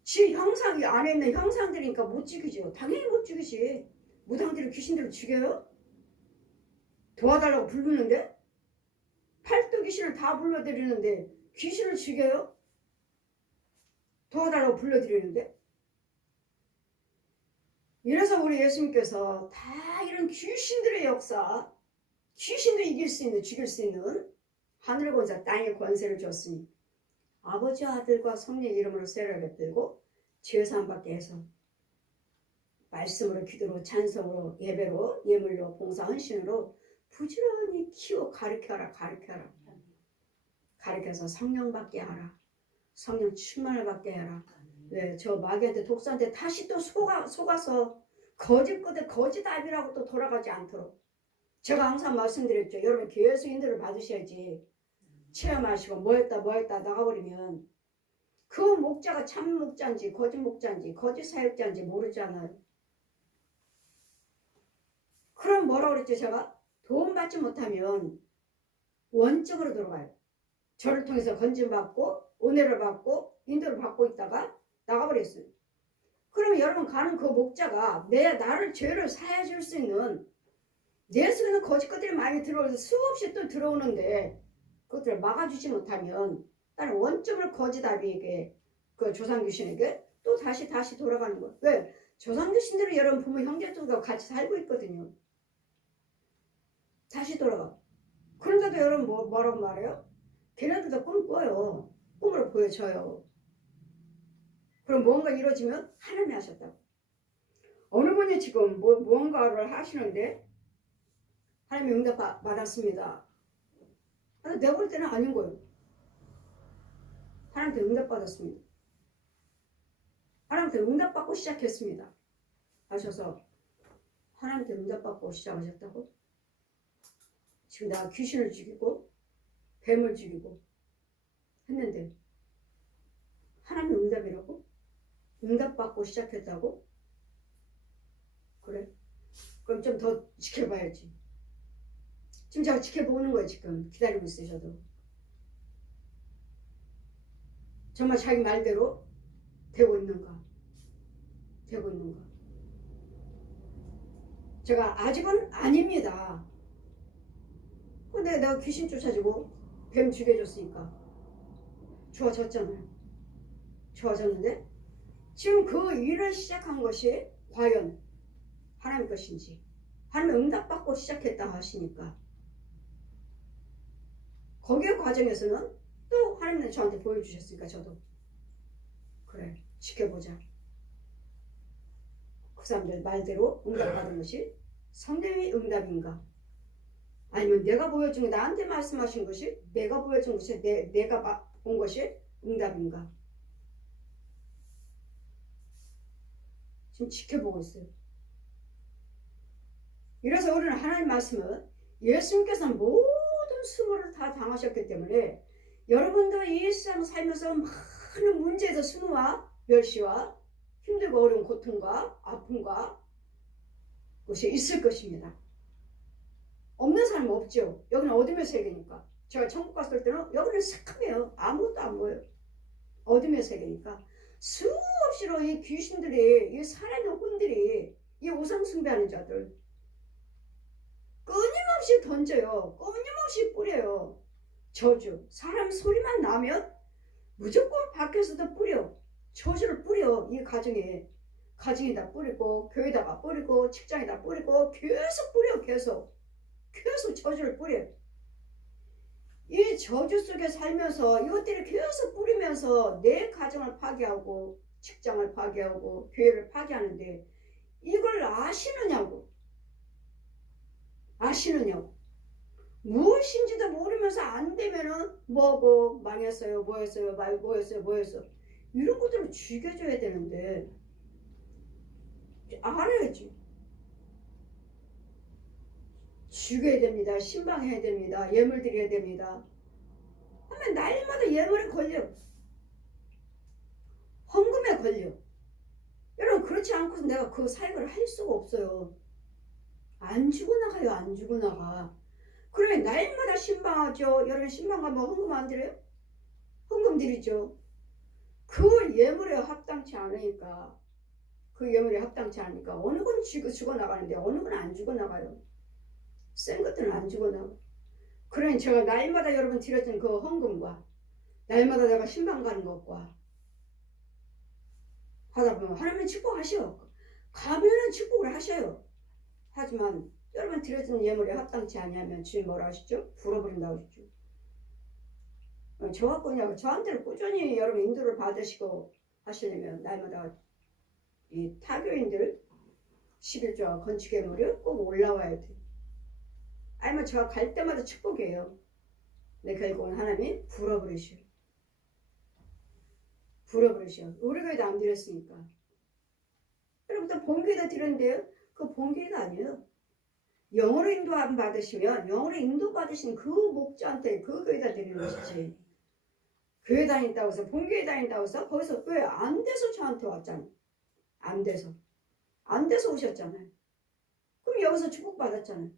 지 형상 안에 있는 형상들이니까 못 죽이죠. 당연히 못 죽이지. 무당들이 귀신들을 죽여요? 도와달라고 부르는데? 팔도 귀신을 다 불러드리는데 귀신을 죽여요? 도와달라고 불러드리는데? 이래서 우리 예수님께서 다 이런 귀신들의 역사, 귀신도 이길 수 있는, 죽일 수 있는 하늘의 권세, 땅의 권세를 줬으니 아버지, 아들과 성령의 이름으로 세례를 베풀고 죄사함 받게 해서 말씀으로, 기도로, 찬송으로, 예배로, 예물로, 봉사, 헌신으로 부지런히 키워 가르쳐라. 가르쳐서 성령 받게 하라. 성령 충만을 받게 하라. 왜? 저 마귀한테 독사한테 다시 또 속아서 거짓 답이라고 또 돌아가지 않도록. 제가 항상 말씀드렸죠. 여러분 계속 인도를 받으셔야지. 체험하시고 뭐했다 나가버리면 그 목자가 참 목자인지 거짓 목자인지 거짓 사역자인지 모르잖아요. 그럼 뭐라고 그랬죠? 제가 도움 받지 못하면 원적으로 돌아가요. 저를 통해서 건진받고 은혜를 받고 인도를 받고 있다가 나가버렸어요. 그러면 여러분 가는 그 목자가 나를 죄를 사해줄 수 있는, 내 속에는 거짓 것들이 많이 들어오면서 수없이 또 들어오는데 그것들을 막아주지 못하면 다른 원점을 거짓 아비에게, 그 조상귀신에게 또 다시 돌아가는 거예요. 왜? 조상귀신들은 여러분 부모 형제들과 같이 살고 있거든요. 다시 돌아가. 그런데도 여러분 뭐라고 말해요? 걔네들도 꿈 꿔요. 꿈을 보여줘요. 그럼 뭔가 이루어지면 하나님이 하셨다고. 어느 분이 지금 무언가를 하시는데 하나님이 응답 받았습니다. 내가 볼 때는 아닌 거예요. 하나님한테 응답 받았습니다. 하나님한테 응답 받고 시작했습니다. 하셔서 하나님한테 응답 받고 시작하셨다고? 지금 내가 귀신을 죽이고 뱀을 죽이고 했는데 하나님 응답이라고? 응답받고 시작했다고? 그래? 그럼 좀 더 지켜봐야지. 지금 제가 지켜보는 거예요. 지금 기다리고 있으셔도. 정말 자기 말대로 되고 있는가? 제가 아직은 아닙니다. 근데 내가 귀신 쫓아주고 뱀 죽여줬으니까 좋아졌잖아요. 좋아졌는데 지금 그 일을 시작한 것이 과연 하나님 것인지, 하나님 응답받고 시작했다 하시니까 거기에 과정에서는 또 하나님은 저한테 보여주셨으니까 저도 그래 지켜보자. 그 사람들 말대로 응답받은 것이 성령의 응답인가, 아니면 내가 보여준, 나한테 말씀하신 것이, 내가 보여준 것이, 내가 본 것이 응답인가. 지금 지켜보고 있어요. 이래서 우리는 하나님 말씀은 예수님께서 모든 수모를 다 당하셨기 때문에 여러분도 이 세상 살면서 많은 문제에서 수모와 멸시와 힘들고 어려운 고통과 아픔과 것이 있을 것입니다. 없는 사람은 없죠. 여기는 어둠의 세계니까. 제가 천국 갔을 때는 여기는 새카매요. 아무것도 안 보여요. 어둠의 세계니까 수없이로 이 귀신들이, 이 살아있는 혼들이, 이 우상 숭배하는 자들 끊임없이 던져요. 끊임없이 뿌려요. 저주. 사람 소리만 나면 무조건 밖에서도 뿌려. 저주를 뿌려. 이 가정에다 뿌리고, 교회에다가 뿌리고, 직장에다 뿌리고, 계속 뿌려. 계속 저주를 뿌려. 이 저주 속에 살면서 이것들이 계속 뿌리면서 내 가정을 파괴하고, 직장을 파괴하고, 교회를 파괴하는데 이걸 아시느냐고. 무엇인지도 모르면서 안 되면은 뭐고, 망했어요, 뭐였어요, 뭐였어. 이런 것들을 죽여줘야 되는데 알아야지. 죽여야 됩니다. 신방해야 됩니다. 예물 드려야 됩니다. 하면 날마다 예물에 걸려. 헌금에 걸려. 여러분 그렇지 않고서 내가 그 사역을 할 수가 없어요. 안 주고 나가요. 안 주고 나가. 그러면 날마다 신방하죠. 여러분 신방 가면 헌금 안 드려요? 헌금 드리죠. 그 예물에 합당치 않으니까 어느 건 주고 나가는데 어느 건 안 주고 나가요. 센 것들은 안 주고 나가. 그러니 제가 날마다 여러분 드렸던 그 헌금과 날마다 내가 신방 가는 것과 하다 보면 하나님은 축복하셔. 가면은 축복을 하셔요. 하지만 여러분 드렸던 예물에 합당치 않으면 주님 뭐라 하시죠? 불어버린다고 하시죠. 저한테는 꾸준히 여러분 인도를 받으시고 하시려면 날마다 이 타교인들 11조와 건축 예물이 꼭 올라와야 돼. 아니면 제가 갈 때마다 축복이에요. 근데 결국은 하나님이 불어버리셔. 우리 교회도 안 드렸으니까. 여러분들 본교회도 드렸는데요. 그 본교회가 아니에요. 영어로 인도 안 받으시면 영어로 인도 받으신 그 목자한테 그 교회다 드리는 것이지. 교회 다닌다고 해서 본교회 다닌다고 해서 거기서 왜 안 돼서 저한테 왔잖아요. 안 돼서 오셨잖아요. 그럼 여기서 축복받았잖아요.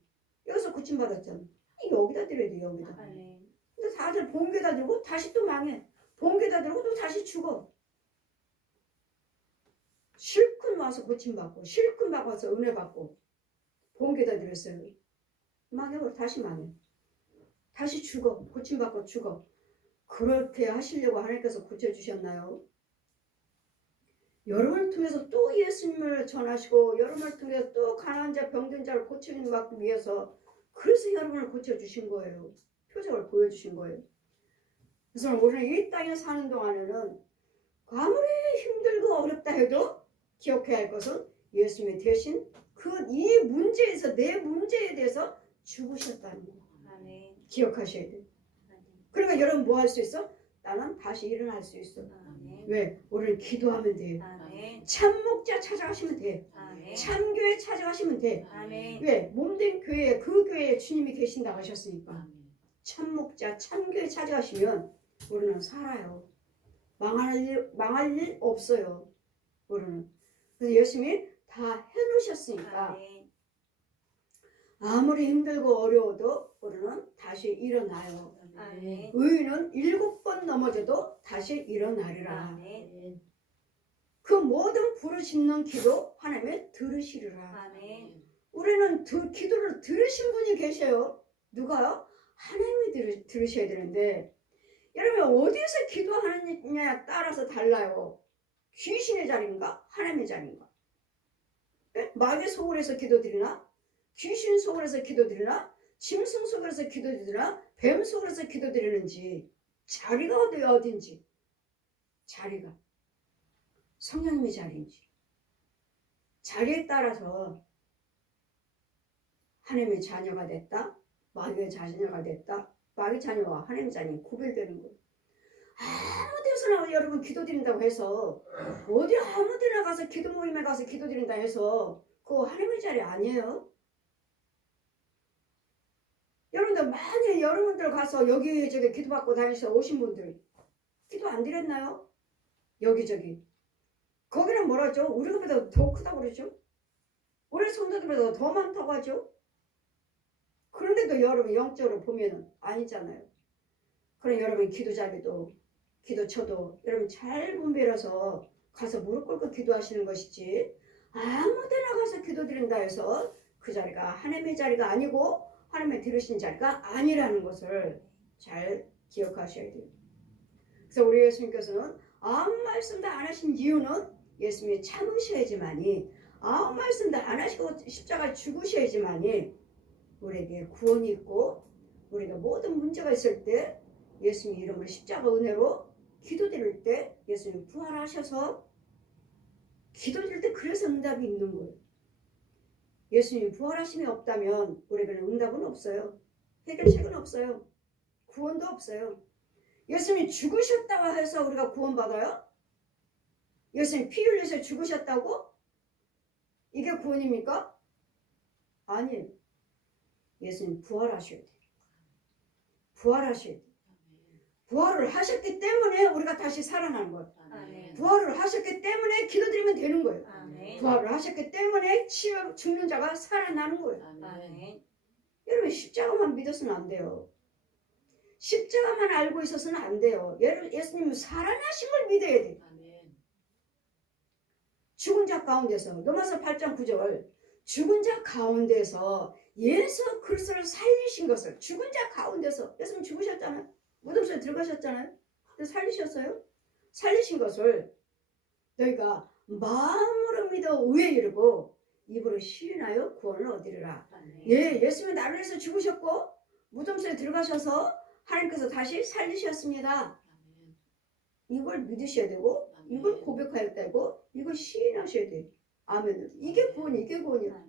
여기서 고침받았잖아요. 여기다 드려야 돼. 여기다. 근데 다들 본교에다 들고 다시 또 망해. 본교에다 들고 또 다시 죽어. 실컷 와서 고침받고 실컷 와서 은혜 받고 본교에다 드렸어요. 망해버려. 다시 망해. 다시 죽어. 고침받고 죽어. 그렇게 하시려고 하나님께서 고쳐주셨나요? 여러분을 통해서 또 예수님을 전하시고 여러분을 통해서 또 가난한 자 병든 자를 고치는 받기 위해서 그래서 여러분을 고쳐주신 거예요. 표적을 보여주신 거예요. 그래서 우리는 이 땅에 사는 동안에는 아무리 힘들고 어렵다 해도 기억해야 할 것은 예수님이 대신 이 문제에서 내 문제에 대해서 죽으셨다는 거. 기억하셔야 돼요. 그러니까 여러분 뭐 할 수 있어? 나는 다시 일어날 수 있어. 왜? 우리는 기도하면 돼요. 참목자 찾아가시면 돼. 참교회 찾아가시면 돼. 왜? 몸된 교회에 그 교회에 주님이 계신다고 하셨으니까. 참목자 참교회 찾아가시면 우리는 살아요. 망할 일 없어요. 우리는. 그래서 열심히 다 해놓으셨으니까 아무리 힘들고 어려워도 우리는 다시 일어나요. 의인은 7번 넘어져도 다시 일어나리라. 그 모든 부르짖는 기도 하나님이 들으시리라. 우리는 기도를 들으신 분이 계셔요. 누가요? 하나님이 들으셔야 되는데 여러분 어디에서 기도하느냐에 따라서 달라요. 귀신의 자리인가? 하나님의 자리인가? 마귀 속으로서 기도드리나? 귀신 속으로서 기도드리나? 짐승 속으로서 기도드리나? 뱀 속으로서 기도드리는지 자리가 어딘지 자리가 성령님의 자리인지 자리에 따라서 하나님의 자녀가 됐다, 마귀의 자녀가 됐다, 마귀 자녀와 하나님의 자녀가 구별되는 거예요. 아무 데서나 여러분 기도드린다고 해서 어디 아무 데나 가서 기도 모임에 가서 기도드린다 해서 그거 하나님의 자리 아니에요. 여러분들 많이 여러분들 가서 여기저기 기도받고 다니셔 오신 분들 기도 안 드렸나요? 여기저기 거기는 뭐라죠? 우리보다 더 크다고 그러죠? 우리 성도들보다 더 많다고 하죠? 그런데도 여러분 영적으로 보면은 아니잖아요. 그럼 여러분 기도 자리도 기도 쳐도 여러분 잘 분별해서 가서 무릎 꿇고 기도하시는 것이지 아무 데나 가서 기도 드린다 해서 그 자리가 하나님의 자리가 아니고 하나님의 들으신 자리가 아니라는 것을 잘 기억하셔야 돼요. 그래서 우리 예수님께서는 아무 말씀도 안 하신 이유는 예수님이 참으셔야지만이 아무 말씀도 안 하시고 십자가 죽으셔야지만이 우리에게 구원이 있고 우리가 모든 문제가 있을 때 예수님 이름으로 십자가 은혜로 기도드릴 때 예수님 부활하셔서 기도드릴 때 그래서 응답이 있는 거예요. 예수님 부활하심이 없다면 우리에게는 응답은 없어요. 해결책은 없어요. 구원도 없어요. 예수님이 죽으셨다고 해서 우리가 구원받아요? 예수님 피 흘려서 죽으셨다고? 이게 구원입니까? 아니에요. 예수님 부활하셔야 돼요. 부활하셔야 돼요. 부활을 하셨기 때문에 우리가 다시 살아나는 거예요. 부활을 하셨기 때문에 기도드리면 되는 거예요. 부활을 하셨기 때문에 죽는 자가 살아나는 거예요. 여러분 십자가만 믿어서는 안 돼요. 십자가만 알고 있어서는 안 돼요. 예수님은 살아나신 걸 믿어야 돼요. 죽은 자 가운데서 로마서 8장 9절 죽은 자 가운데서 예수 그리스도를 살리신 것을 죽은 자 가운데서 예수님 죽으셨잖아요. 무덤속에 들어가셨잖아요. 근데 살리셨어요. 살리신 것을 너희가 마음으로 믿어 의에 이르고 입으로 시인하여 구원을 얻으리라. 예, 예수님은 나를 위해서 죽으셨고 무덤속에 들어가셔서 하나님께서 다시 살리셨습니다. 이걸 믿으셔야 되고 이걸 고백해야 되고 이걸 시인하셔야 돼요. 아멘. 이게 구원이 이게 구원이야.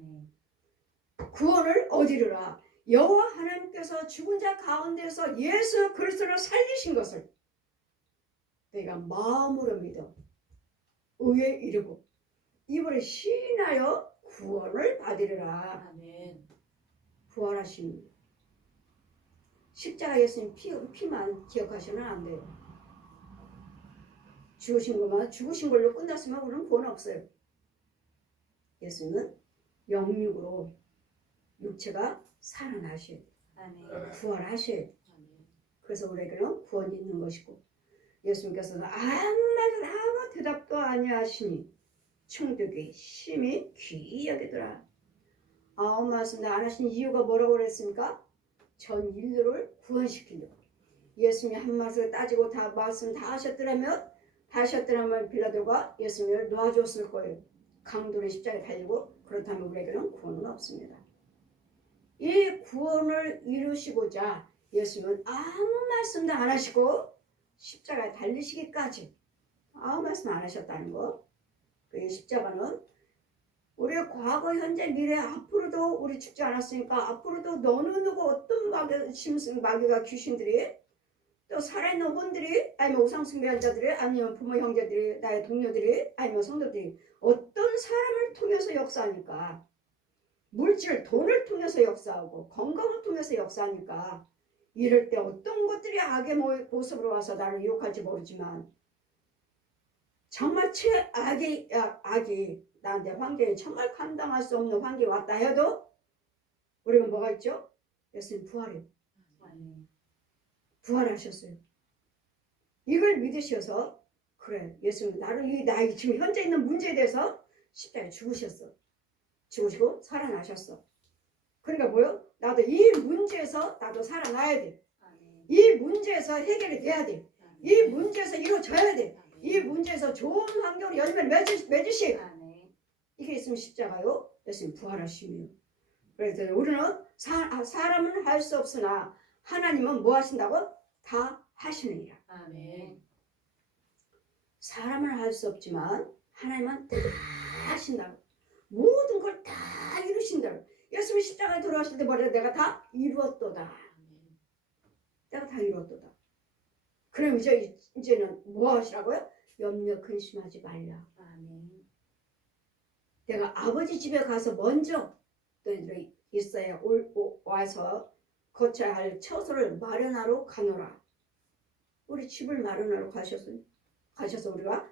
구원을 얻으리라. 여호와 하나님께서 죽은 자 가운데서 예수 그리스도를 살리신 것을 내가 마음으로 믿어 의에 이르고 입으로 시인하여 구원을 받으리라. 부활하신 십자가 예수님 피만 기억하시면 안 돼요. 죽으신 것만 죽으신 걸로 끝났으면 우리는 구원 없어요. 예수님은 영육으로 육체가 살아나셔야 돼요. 부활하셔야 돼요. 그래서 우리에게는 구원이 있는 것이고 예수님께서는 아무 말도 아무 대답도 아니하시니 충격이 심히 귀히 여기더라. 아무 말씀도 안 하신 이유가 뭐라고 그랬습니까? 전 인류를 구원시키려고. 예수님이 한 말씀을 따지고 다 말씀 다 하셨더라면 빌라도가 예수님을 놓아줬을 거예요. 강도는 십자가에 달리고 그렇다면 우리에게는 구원은 없습니다. 이 구원을 이루시고자 예수님은 아무 말씀도 안 하시고 십자가에 달리시기까지 아무 말씀 안 하셨다는 거. 그 십자가는 우리의 과거, 현재, 미래, 앞으로도 우리 죽지 않았으니까 앞으로도 너는 누구 어떤 마귀가 귀신들이 또 살아있는 혼들이 아니면 우상숭배자들이 아니면 부모 형제들이 나의 동료들이 아니면 성도들이 어떤 사람을 통해서 역사하니까 물질, 돈을 통해서 역사하고 건강을 통해서 역사하니까 이럴 때 어떤 것들이 악의 모습으로 와서 나를 유혹할지 모르지만 정말 최악의 악이 나한테 환경에 정말 감당할 수 없는 환경이 왔다 해도 우리가 뭐가 있죠? 예수님 부활이요. 부활하셨어요. 이걸 믿으셔서 그래 예수님 나를 나의 지금 현재 있는 문제에 대해서 십자가에 죽으셨어. 죽으시고 살아나셨어. 그러니까 뭐요? 나도 이 문제에서 나도 살아나야 돼. 이 문제에서 해결이 돼야 돼. 이 문제에서 이루어져야 돼. 이 문제에서 좋은 환경으로 열매를 맺으시. 이게 있으면 십자가요. 예수님 부활하시며. 그래서 우리는 사람은 할 수 없으나 하나님은 뭐 하신다고? 다 하시느니라. 사람은 할 수 없지만 하나님은 다 하신다고. 모든 걸 다 이루신다고. 예수님 십자가에 돌아가실 때 뭐래? 내가 다 이루었도다. 내가 다 이루었도다. 그럼 이제는 뭐 하시라고요? 염려 근심하지 말라. 내가 아버지 집에 가서 먼저 너희들이 있어야 와서 거쳐야 할 처소를 마련하러 가노라. 우리 집을 마련하러 가셔서 우리가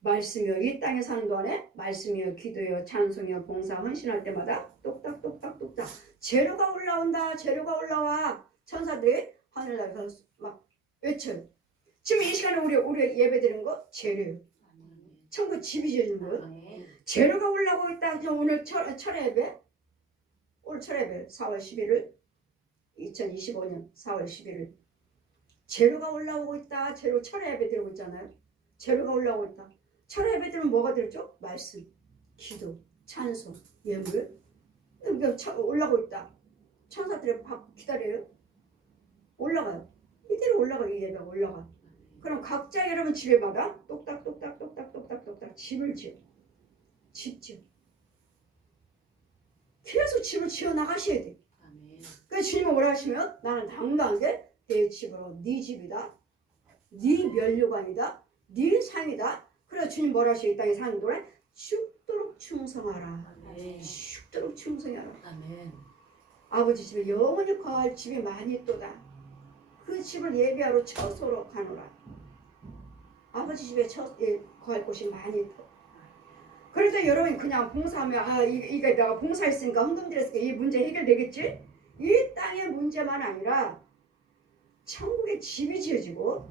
말씀이요 이 땅에 사는 동안에 말씀이요 기도요 찬송이요 봉사 헌신할 때마다 똑딱똑딱똑딱 재료가 올라온다. 재료가 올라와. 천사들이 하늘나라에서 막 외쳐요. 지금 이 시간에 우리 예배 드리는 거 재료요. 천국 집이 지어지는 거예요. 재료가 올라오고 있다. 오늘 철회 예배 오늘 철회 예배 4월 11일 2025년 4월 11일 재료가 올라오고 있다. 재료 철회 예배 드리고 있잖아요. 재료가 올라오고 있다. 철회 예배 드리면 뭐가 들죠? 말씀, 기도, 찬송, 예물 올라오고 있다. 천사들이 기다려요. 올라가요. 이대로 올라가요. 이 예배가 올라가. 그럼 각자 여러분 집에마다 똑딱똑딱똑딱똑딱똑딱 집을 지어. 집 지어. 계속 집을 지어 나가셔야 돼. 그래서 주님은 뭐라 하시면 나는 당당하게 내 집으로 네 집이다. 네 면류관이다. 네 삶이다. 그래서 주님 뭐라 하시고 이 땅에 사는 동안 죽도록 충성하라. 죽도록 충성하라. 아버지 집에 영원히 거할 집이 많이 있도다. 그 집을 예배하러 처소로 가노라. 아버지 집에 거할 곳이 많이 있다. 그래서 여러분이 그냥 봉사하면 이게 내가 봉사했으니까 헌금 드렸으니까 이 문제 해결되겠지? 이 땅의 문제만 아니라 천국의 집이 지어지고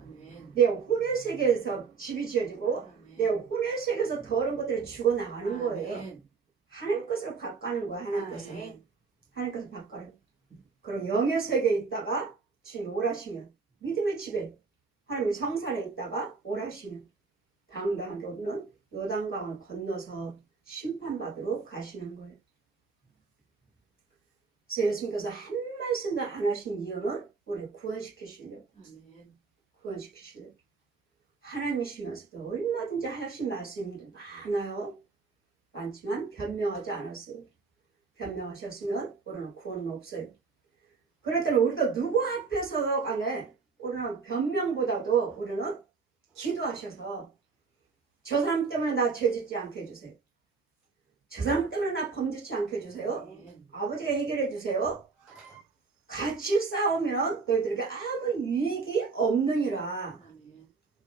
내 혼의 세계에서 집이 지어지고 내 혼의 세계에서 더러운 것들이 죽어나가는 거예요. 하나님 것으로 바꿔는 거야. 하나님 것을 바꿔요. 그리고 영의 세계에 있다가 주님 오라시면 믿음의 집에 하나님의 성산에 있다가 오라시면 당당하게 우리는 요단강을 건너서 심판받으러 가시는 거예요. 그래서 예수님께서 한 말씀도 안 하신 이유는 우리 구원시키시려고. 구원시키시려고. 하나님이시면서도 얼마든지 하신 말씀이 많아요. 많지만 변명하지 않았어요. 변명하셨으면 우리는 구원은 없어요. 그럴 때는 우리도 누구 앞에서 간에 우리는 변명보다도 우리는 기도하셔서 저 사람 때문에 나 죄짓지 않게 해주세요. 저 사람 때문에 나 범죄치 않게 해주세요. 아버지가 해결해 주세요. 같이 싸우면 너희들에게 아무 유익이 없느니라.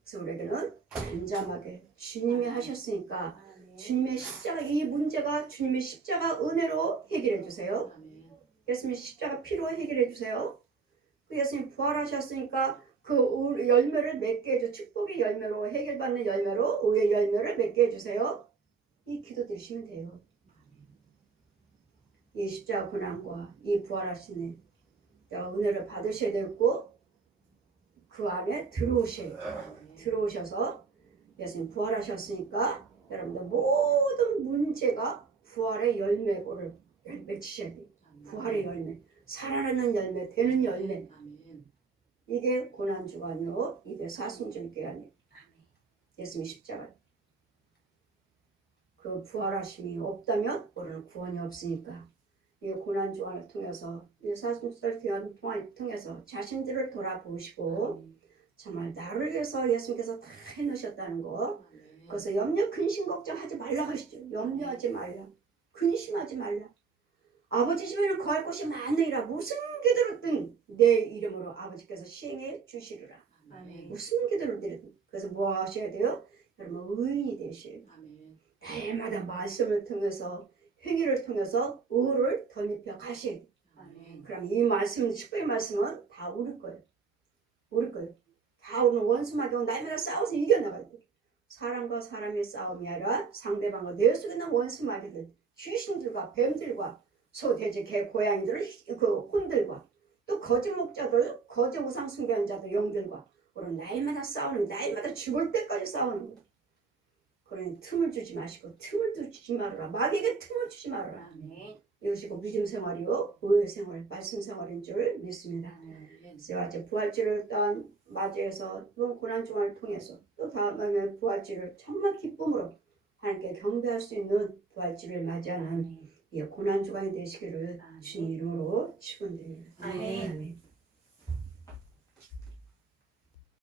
그래서 우리에게는 잠잠하게 주님이 하셨으니까 주님의 십자가 이 문제가 주님의 십자가 은혜로 해결해 주세요. 예수님의 십자가 피로 해결해 주세요. 그 예수님 부활하셨으니까 그 열매를 맺게 해줘. 축복의 열매로 해결받는 열매로 의의 열매를 맺게 해주세요. 이 기도 드리시면 돼요. 이 십자가 고난과 이 부활하신 은혜를 받으셔야 되고 그 안에 들어오셔서 예수님 부활하셨으니까 여러분들 모든 문제가 부활의 열매고를 맺히셔야 돼요. 부활의 열매, 살아나는 열매, 되는 열매. 이게 고난주간이요. 이게 사순절기간이에요. 예수님의 십자가. 그 부활하심이 없다면 우리는 구원이 없으니까 이 고난주간을 통해서 이 사순절기간을 통해서 자신들을 돌아보시고 정말 나를 위해서 예수님께서 다 해놓으셨다는 거. 그래서 염려, 근심, 걱정하지 말라 하시죠. 염려하지 말라. 근심하지 말라. 아버지 집에는 거할 곳이 많으리라. 무슨 기도를 내 이름으로 아버지께서 시행해 주시리라. 무슨 기도를 드리든. 그래서 뭐 하셔야 돼요? 여러분 의인이 되셔야 돼요. 날마다 말씀을 통해서 행위를 통해서 의를 덧입혀 가셔야 돼요. 그럼 이 말씀, 축복의 말씀은 다 우리 거예요. 우리 거예요. 다 오늘 원수마귀와 날마다 싸워서 이겨나가야 돼요. 사람과 사람의 싸움이 아니라 상대방과 내 속에 있는 원수마귀들, 귀신들과 뱀들과 소, 돼지, 개, 고양이들, 그 혼들과 또 거짓 목자들, 거짓 우상 숭배하는 자들, 영들과 우리는 날마다 싸우는, 날마다 죽을 때까지 싸우는 거예요. 그러니 틈을 주지 마시고 틈을 주지 말아라. 마귀에게 틈을 주지 말아라. 이것이 그 믿음 생활이요, 의의 생활, 말씀 생활인 줄 믿습니다. 제가 이제 부활주를 또한 맞이해서 또 고난주간을 통해서 또 다음에 부활주를 정말 기쁨으로 하나님께 경배할 수 있는 부활주를 맞이하는 이 고난주간이 되시기를 주님 이름으로 축원드립니다. 아멘.